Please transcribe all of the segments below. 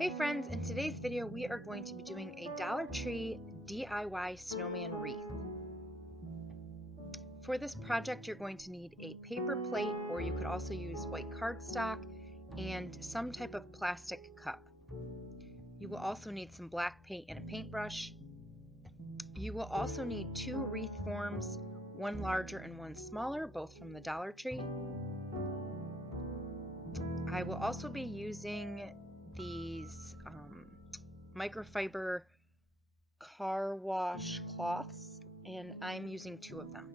Hey friends, in today's video we are going to be doing a Dollar Tree DIY snowman wreath. For this project you're going to need a paper plate, or you could also use white cardstock and some type of plastic cup. You will also need some black paint and a paintbrush. You will also need two wreath forms, one larger and one smaller, both from the Dollar Tree. I will also be using these microfiber car wash cloths, and I'm using two of them.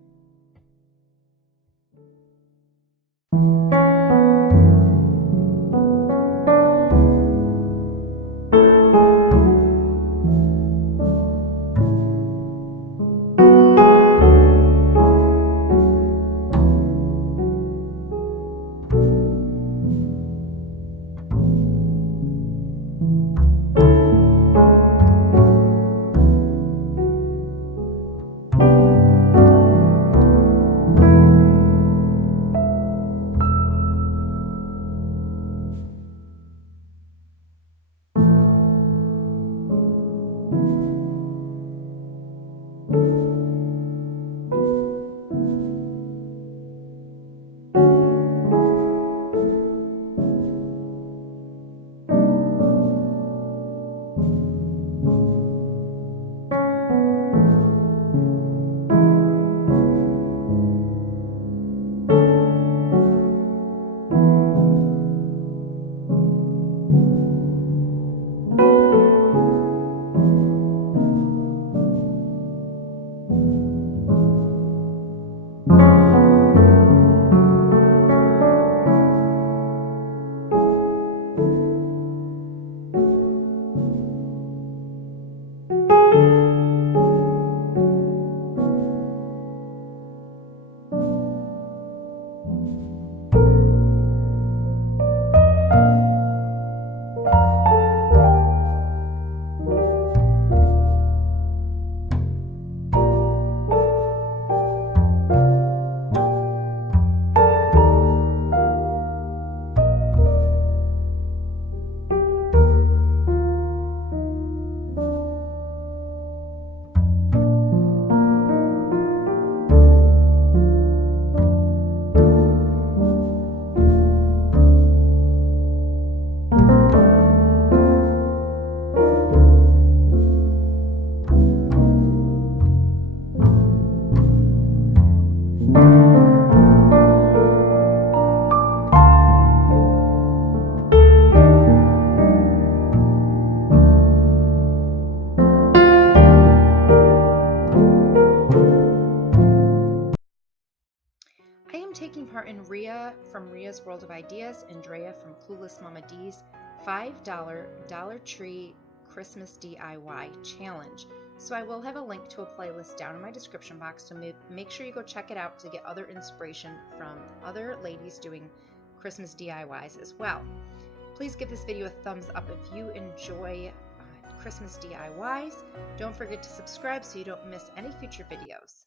I am taking part in Rhea from Rhea's World of Ideas and Drea from Clueless Mama D's $5 Dollar Tree Christmas DIY Challenge. So I will have a link to a playlist down in my description box, so make sure you go check it out to get other inspiration from other ladies doing Christmas DIYs as well. Please give this video a thumbs up if you enjoy Christmas DIYs. Don't forget to subscribe so you don't miss any future videos.